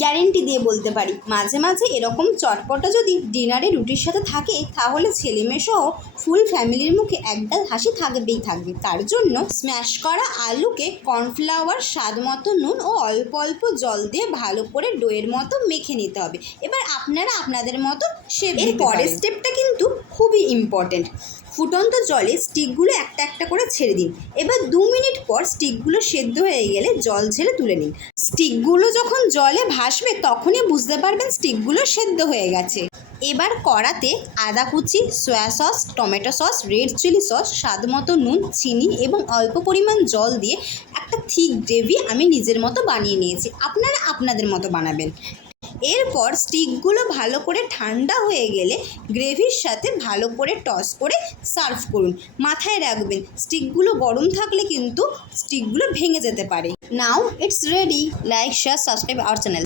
Guarantee দিয়ে বলতে পারি। মাঝে মাঝে এরকম চটপটা যদি ডিনারে রুটির সাথে থাকে তাহলে ছেলেমেয়েসহ ফুল ফ্যামিলির মুখে একডাল হাসি থাকবেই থাকবে। তার জন্য স্ম্যাশ করা আলুকে কর্নফ্লাওয়ার স্বাদ মতো নুন ও অল্প অল্প জল দিয়ে ভালো করে ডোয়ের মতো মেখে নিতে হবে। এবার আপনারা আপনাদের মতো শেপ এর পরের স্টেপটা কিন্তু খুবই ইম্পর্ট্যান্ট ফুটন্ত জলে স্টিকগুলো একটা একটা করে ছেড়ে দিন। এবার দু মিনিট পর স্টিকগুলো সেদ্ধ হয়ে গেলে জল ছেড়ে তুলে নিন। স্টিকগুলো যখন জলে ভাসবে তখনই বুঝতে পারবেন স্টিকগুলো সেদ্ধ হয়ে গেছে। এবার কড়াতে আদা কুচি, soya sauce, tomato sauce, red chilli sauce স্বাদ মতো নুন, চিনি এবং অল্প পরিমাণ জল দিয়ে একটা থিক গ্রেভি আমি নিজের মতো বানিয়ে নিয়েছি। আপনারা আপনাদের মতো বানাবেন। এরপর স্টিকগুলো ভালো করে ঠান্ডা হয়ে গেলে গ্রেভির সাথে ভালো করে টস করে সার্ভ করুন। মাথায় রাখবেন, স্টিকগুলো গরম থাকলে কিন্তু স্টিকগুলো ভেঙে যেতে পারে। Now it's ready like share subscribe our channel